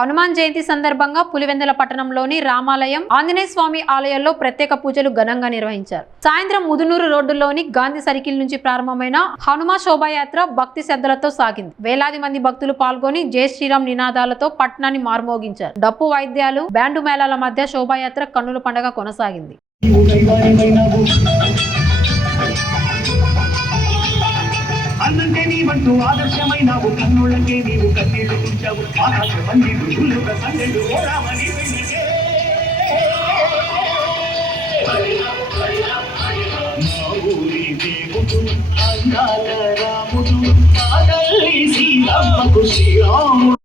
హనుమాన్ జయంతి సందర్భంగా పులివెందుల పట్టణంలోని రామాలయం ఆంజనేయ స్వామి ఆలయంలో ప్రత్యేక పూజలు ఘనంగా నిర్వహించారు. సాయంత్రం ముదునూరు రోడ్డులోని గాంధీ సర్కిల్ నుంచి ప్రారంభమైన హనుమ శోభాయాత్ర భక్తి శ్రద్ధలతో సాగింది. వేలాది మంది భక్తులు పాల్గొని జై శ్రీరామ్ నినాదాలతో పట్టణాన్ని మార్మోగించారు. డప్పు వాయిద్యాలు, బ్యాండు మేళాల మధ్య శోభాయాత్ర కన్నుల పండుగ కొనసాగింది. అన్నంటే నీవంటూ ఆదర్శమైనావు, కన్నుళ్ళకే నీవు కన్నీళ్లు తుంచావు, ఆకాశ పండిలు ఝుల్లుక సందెడు ఓరామని పెళ్లికే మా ఊరి దేవుడు అందాల రాముడు, మా తల్లి సీతమ్మకు శ్రీరాముడు.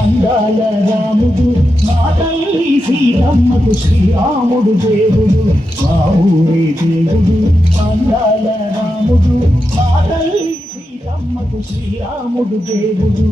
అందాల రాముడు, మా తల్లి సీతమ్మకు శ్రీరాముడు దేవుడు, మా ఊరి దేవుడు. అందాల రాముడు, మా తల్లి సీతమ్మకు శ్రీరాముడు దేవుడు.